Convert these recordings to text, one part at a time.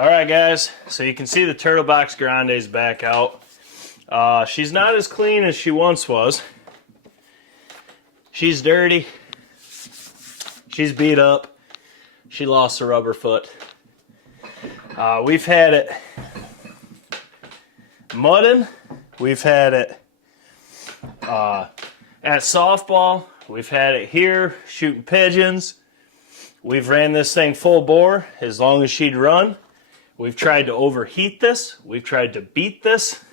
Alright guys, so you can see the TURTLEBOX Grande is back out. She's not as clean as she once was. She's dirty. She's beat up. She lost a rubber foot. We've had it mudding. We've had it at softball. We've had it here shooting pigeons. We've ran this thing full bore as long as she'd run. We've tried to overheat this. We've tried to beat this.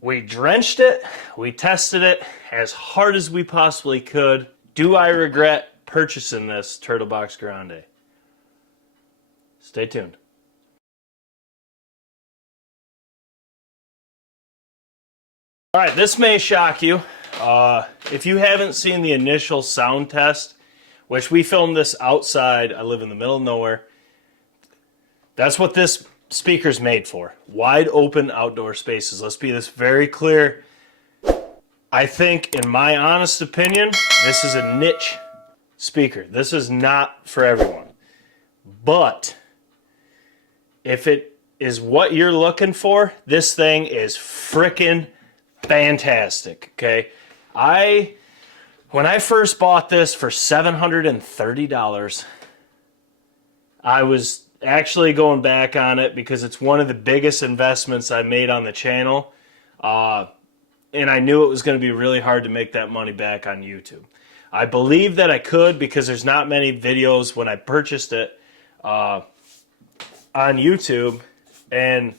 We drenched it. We tested it as hard as we possibly could. Do I regret purchasing this TURTLEBOX Grande? Stay tuned. All right, this may shock you. If you haven't seen the initial sound test, which we filmed this outside, I live in the middle of nowhere. That's what this speaker's made for. Wide open outdoor spaces. Let's be this very clear. I think, in my honest opinion, this is a niche speaker. This is not for everyone. But if it is what you're looking for, this thing is frickin' fantastic, okay? When I first bought this for $730, I was actually going back on it because it's one of the biggest investments I made on the channel. And I knew it was going to be really hard to make that money back on YouTube. I believe that I could because there's not many videos when I purchased it on YouTube, and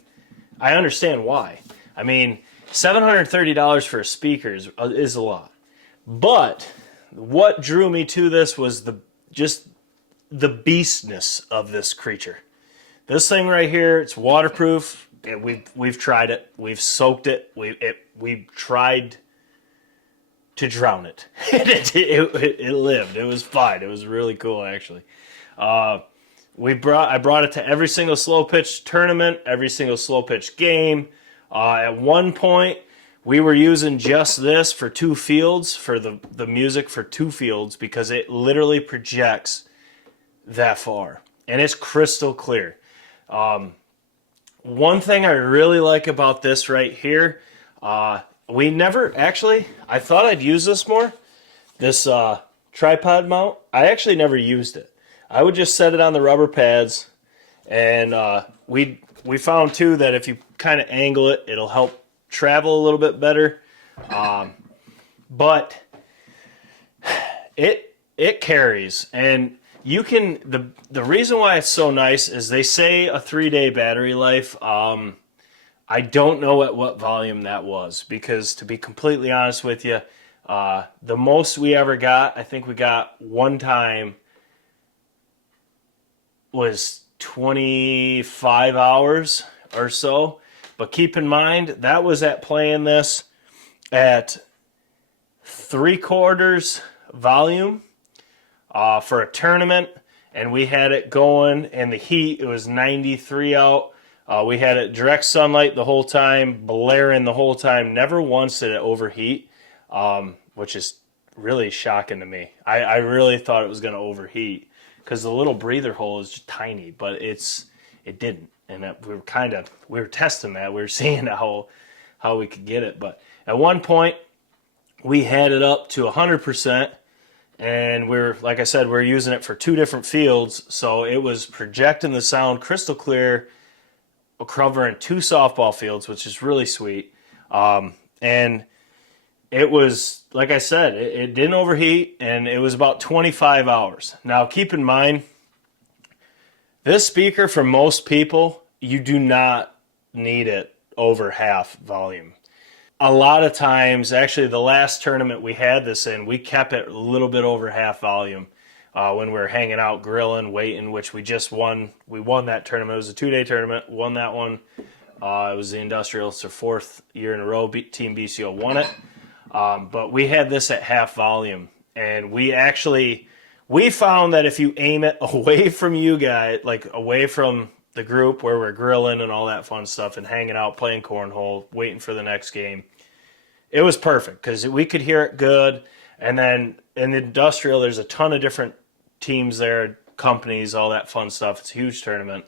I understand why. I mean, $730 for a speaker is a lot. But what drew me to this was just the beastness of this creature. This thing right here, it's waterproof. We've tried it. We've soaked it. We've tried to drown it. It lived. It was fine. It was really cool, actually. I brought it to every single slow pitch tournament, every single slow pitch game. At one point, we were using just this for 2 fields, for the music for 2 fields, because it literally projects that far. And it's crystal clear. One thing I really like about this right here, we never, actually, I thought I'd use this more. This tripod mount, I actually never used it. I would just set it on the rubber pads, and we found too that if you kind of angle it, it'll help travel a little bit better. But it carries, and you can, the reason why it's so nice is they say a 3-day battery life. I don't know at what volume that was, because to be completely honest with you, the most we ever got, I think we got one time, was 25 hours or so. But keep in mind, that was at playing this at 3/4 volume for a tournament, and we had it going in the heat. It was 93 out. We had it direct sunlight the whole time, blaring the whole time. Never once did it overheat, which is really shocking to me. I really thought it was going to overheat because the little breather hole is just tiny, but it didn't. And we were testing that. We were seeing how we could get it. But at one point, we had it up to 100%, and like I said, we're using it for 2 different fields. So it was projecting the sound crystal clear, covering 2 softball fields, which is really sweet. And it was, like I said, it didn't overheat, and it was about 25 hours. Now, keep in mind, this speaker, for most people, you do not need it over half volume. A lot of times, actually the last tournament we had this in, we kept it a little bit over half volume when we were hanging out, grilling, waiting, which we just won. We won that tournament. It was a 2-day tournament, won that one. It was the Industrial. It's their 4th year in a row. Team BCO won it. But we had this at half volume, and we found that if you aim it away from you guys, like away from the group where we're grilling and all that fun stuff and hanging out, playing cornhole, waiting for the next game, it was perfect because we could hear it good. And then in the Industrial, there's a ton of different teams there, companies, all that fun stuff. It's a huge tournament.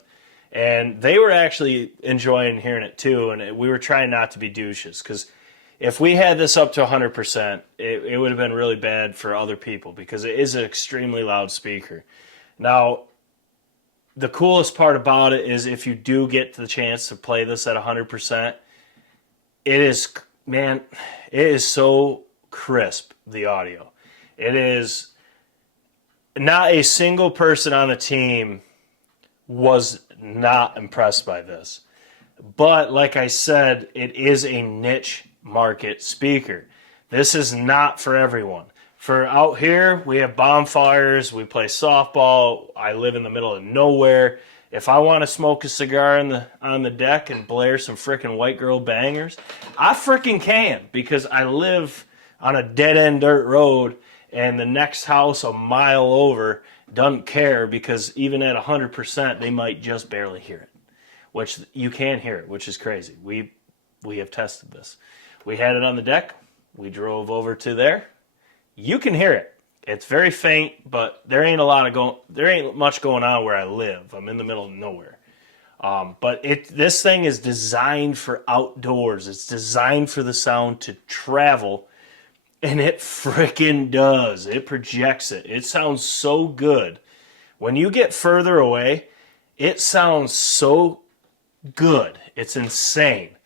And they were actually enjoying hearing it too, and we were trying not to be douches, because if we had this up to 100%, it would have been really bad for other people, because it is an extremely loud speaker. Now, the coolest part about it is if you do get the chance to play this at 100%, it is, man, it is so crisp, the audio. It is, not a single person on the team was not impressed by this. But like I said, it is a niche market speaker. This is not for everyone. For out here, we have bonfires, we play softball, I live in the middle of nowhere. If I want to smoke a cigar on the deck and blare some frickin' white girl bangers, I frickin' can, because I live on a dead-end dirt road, and the next house a mile over doesn't care, because even at 100%, they might just barely hear it. Which you can hear it, which is crazy. We have tested this. We had it on the deck. We drove over to there. You can hear it. It's very faint, but there ain't much going on where I live. I'm in the middle of nowhere. But this thing is designed for outdoors. It's designed for the sound to travel, and it frickin' does. It projects it. It sounds so good. When you get further away, it sounds so good. It's insane.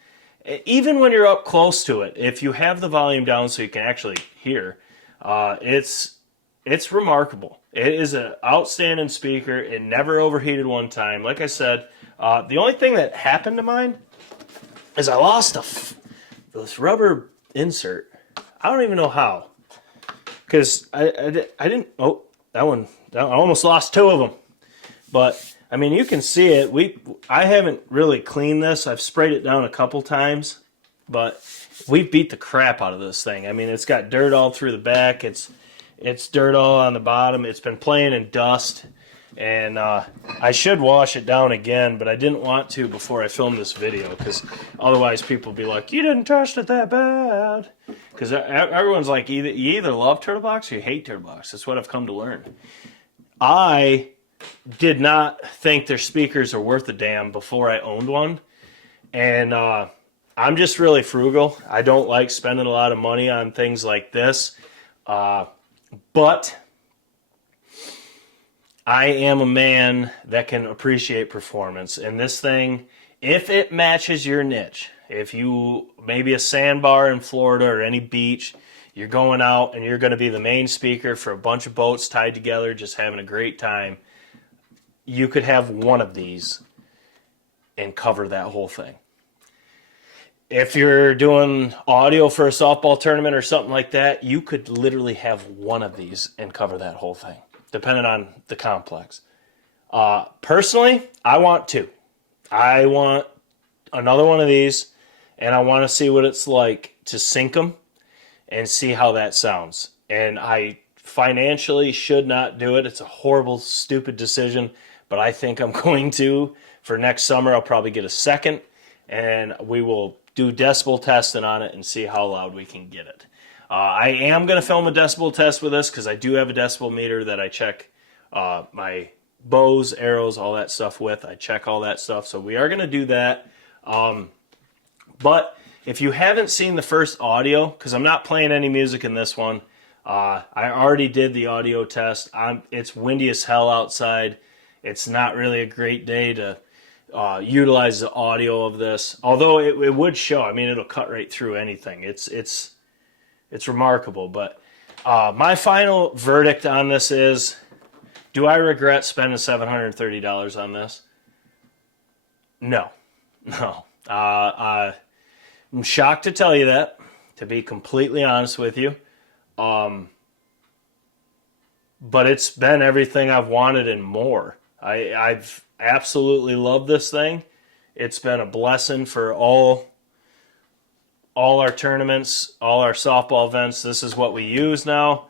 Even when you're up close to it, if you have the volume down so you can actually hear, it's remarkable. It is an outstanding speaker. It never overheated one time. Like I said, the only thing that happened to mine is I lost this rubber insert. I don't even know how, because I didn't. Oh, that one! I almost lost two of them. But I mean, you can see it. I haven't really cleaned this. I've sprayed it down a couple times, but we beat the crap out of this thing. I mean, it's got dirt all through the back. It's dirt all on the bottom. It's been playing in dust, and I should wash it down again, but I didn't want to before I filmed this video, because otherwise people will be like, you didn't touch it that bad. Because everyone's like, you either love TurtleBox or you hate TurtleBox. That's what I've come to learn. I did not think their speakers are worth a damn before I owned one. And I'm just really frugal. I don't like spending a lot of money on things like this. But I am a man that can appreciate performance. And this thing, if it matches your niche, if you, maybe a sandbar in Florida or any beach, you're going out and you're going to be the main speaker for a bunch of boats tied together, just having a great time, you could have one of these and cover that whole thing. If you're doing audio for a softball tournament or something like that, you could literally have one of these and cover that whole thing, depending on the complex. Personally, I want two. I want another one of these, and I want to see what it's like to sync them and see how that sounds. And I financially should not do it. It's a horrible, stupid decision, but I think I'm going to. For next summer, I'll probably get a second, and we will do decibel testing on it and see how loud we can get it. I am going to film a decibel test with this, because I do have a decibel meter that I check my bows, arrows, all that stuff with. I check all that stuff, so we are going to do that. But if you haven't seen the first audio, because I'm not playing any music in this one, I already did the audio test. It's windy as hell outside. It's not really a great day to utilize the audio of this, although it would show. I mean, it'll cut right through anything. It's remarkable. But my final verdict on this is, do I regret spending $730 on this? No. I'm shocked to tell you that, to be completely honest with you. But it's been everything I've wanted and more. I've absolutely loved this thing. It's been a blessing for all our tournaments, all our softball events. This is what we use now.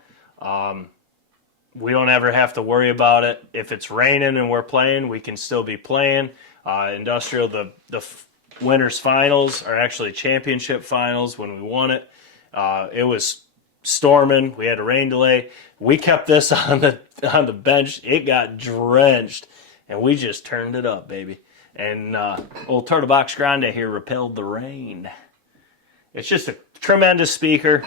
We don't ever have to worry about it. If it's raining and we're playing, we can still be playing. Industrial, the winter's finals are actually championship finals when we won it. It was storming. We had a rain delay. We kept this on the bench. It got drenched, and we just turned it up, baby. And old TURTLEBOX Grande here repelled the rain. It's just a tremendous speaker.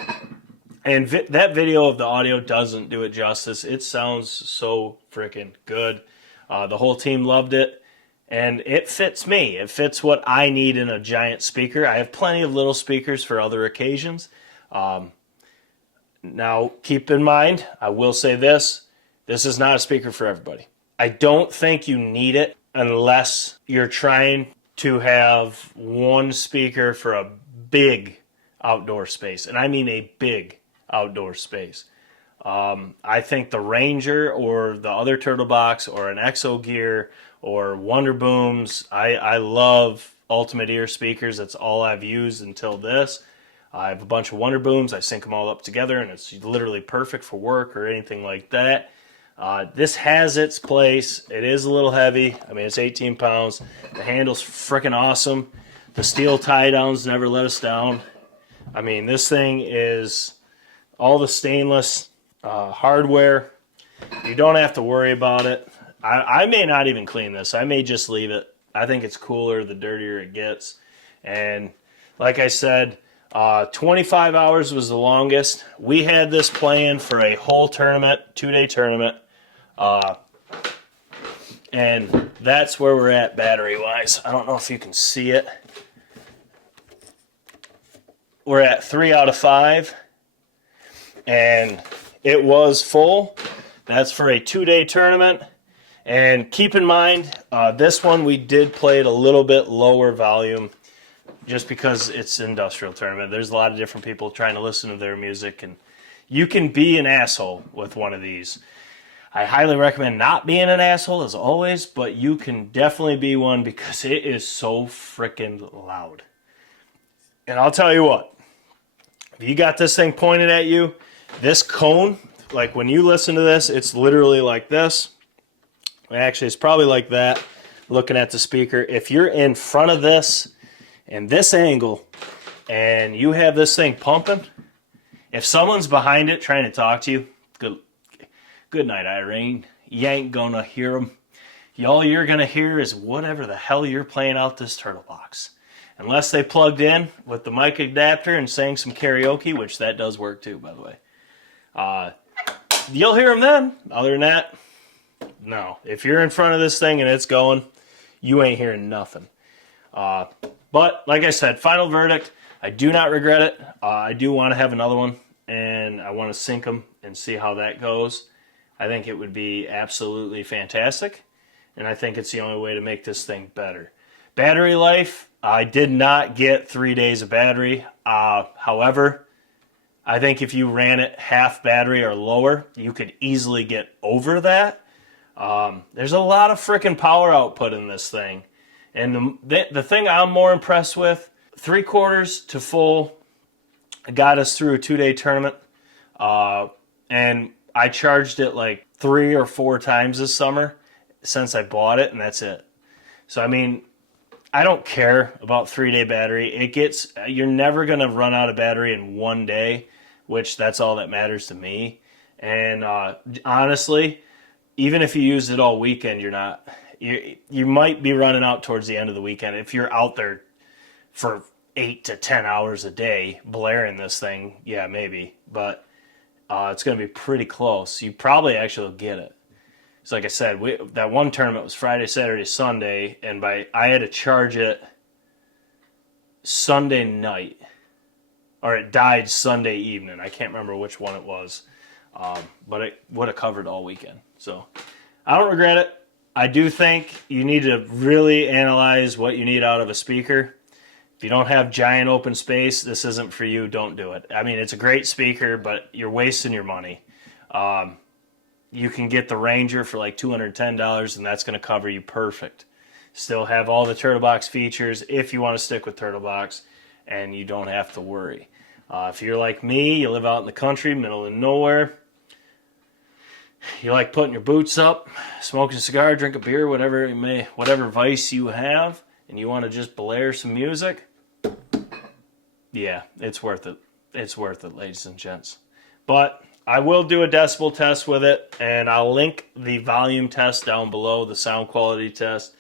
And that video of the audio doesn't do it justice. It sounds so freaking good. The whole team loved it. And it fits me. It fits what I need in a giant speaker. I have plenty of little speakers for other occasions. Now, keep in mind, I will say this. This is not a speaker for everybody. I don't think you need it unless you're trying to have one speaker for a big outdoor space. And I mean a big outdoor space. I think the Ranger or the other TURTLEBOX or an Exo Gear or Wonder Booms, I love Ultimate Ear speakers. That's all I've used until this. I have a bunch of Wonder Booms. I sync them all up together, and it's literally perfect for work or anything like that. This has its place. It is a little heavy. I mean, it's 18 pounds. The handle's freaking awesome. The steel tie downs never let us down. I mean, this thing is all the stainless hardware. You don't have to worry about it. I may not even clean this. I may just leave it. I think it's cooler the dirtier it gets. And like I said, 25 hours was the longest. We had this planned for a whole tournament, 2-day tournament. And that's where we're at battery-wise. I don't know if you can see it. We're at 3 out of 5. And it was full. That's for a 2-day tournament. And keep in mind, this one we did play at a little bit lower volume just because it's an industrial tournament. There's a lot of different people trying to listen to their music, and you can be an asshole with one of these. I highly recommend not being an asshole as always, but you can definitely be one because it is so freaking loud. And I'll tell you what, if you got this thing pointed at you, this cone, like when you listen to this, it's literally like this. Actually, it's probably like that, looking at the speaker. If you're in front of this and this angle and you have this thing pumping, if someone's behind it trying to talk to you, good night, Irene. You ain't gonna hear them. All you're gonna hear is whatever the hell you're playing out this TURTLEBOX. Unless they plugged in with the mic adapter and sang some karaoke, which that does work too, by the way. You'll hear them then. Other than that, no. If you're in front of this thing and it's going, you ain't hearing nothing. But like I said, final verdict, I do not regret it. I do want to have another one, and I want to sync them and see how that goes. I think it would be absolutely fantastic, and I think it's the only way to make this thing better. Battery life, I did not get 3 days of battery. However, I think if you ran it half battery or lower, you could easily get over that. There's a lot of freaking power output in this thing. And the thing I'm more impressed with, 3/4 to full got us through a 2-day tournament. And I charged it like 3 or 4 times this summer since I bought it, and that's it. So, I mean, I don't care about 3-day battery. You're never going to run out of battery in 1 day, which that's all that matters to me. And honestly, even if you use it all weekend, you might be running out towards the end of the weekend. If you're out there for 8 to 10 hours a day blaring this thing, yeah, maybe. But it's going to be pretty close. You probably actually will get it. So like I said, that one tournament was Friday, Saturday, Sunday, and I had to charge it Sunday night. Or it died Sunday evening. I can't remember which one it was. But it would have covered all weekend. So I don't regret it. I do think you need to really analyze what you need out of a speaker. If you don't have giant open space, this isn't for you. Don't do it. I mean, it's a great speaker, but you're wasting your money. You can get the Ranger for like $210, and that's going to cover you perfect. Still have all the TURTLEBOX features if you want to stick with TURTLEBOX, and you don't have to worry. If you're like me, you live out in the country, middle of nowhere, you like putting your boots up, smoking a cigar, drink a beer, whatever vice you have, and you want to just blare some music, yeah, it's worth it. It's worth it, ladies and gents. But I will do a decibel test with it, and I'll link the volume test down below, the sound quality test.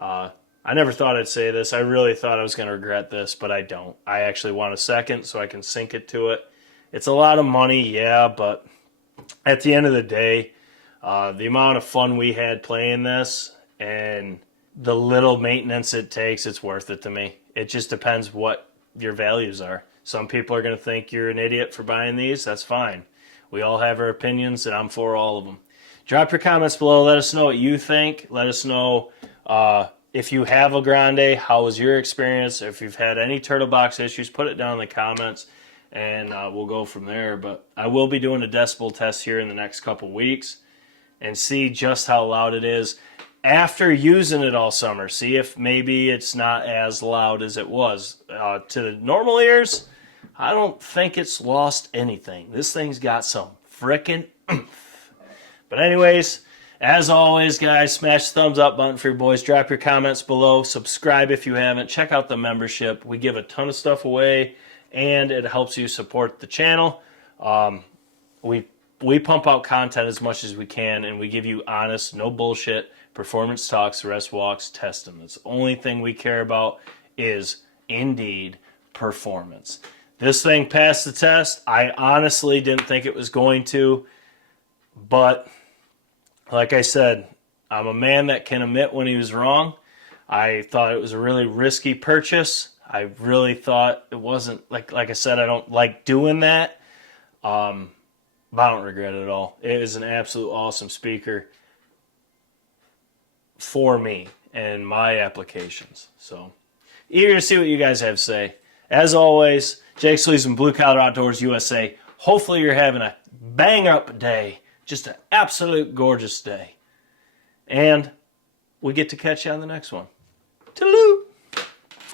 I never thought I'd say this. I really thought I was going to regret this, but I don't. I actually want a second so I can sync it to it. It's a lot of money, yeah, but at the end of the day, the amount of fun we had playing this and the little maintenance it takes, it's worth it to me. It just depends what your values are. Some people are going to think you're an idiot for buying these. That's fine. We all have our opinions, and I'm for all of them. Drop your comments below. Let us know what you think. Let us know if you have a Grande, how was your experience? If you've had any TurtleBox issues, put it down in the comments, and we'll go from there. But I will be doing a decibel test here in the next couple weeks and see just how loud it is after using it all summer. See if maybe it's not as loud as it was. To the normal ears, I don't think it's lost anything. This thing's got some frickin' oomph. But anyways, as always, guys, smash the thumbs up button for your boys. Drop your comments below. Subscribe if you haven't. Check out the membership. We give a ton of stuff away, and it helps you support the channel. We pump out content as much as we can, and we give you honest, no bullshit performance talks, rest walks, test them. That's the only thing we care about is, indeed, performance. This thing passed the test. I honestly didn't think it was going to, but like I said, I'm a man that can admit when he was wrong. I thought it was a really risky purchase. I really thought it wasn't, like I said, I don't like doing that. But I don't regret it at all. It is an absolute awesome speaker for me and my applications. So, eager to see what you guys have to say. As always, Jake Sleeves from Blue Collar Outdoors USA. Hopefully you're having a bang-up day. Just an absolute gorgeous day. And we get to catch you on the next one. Toodaloo!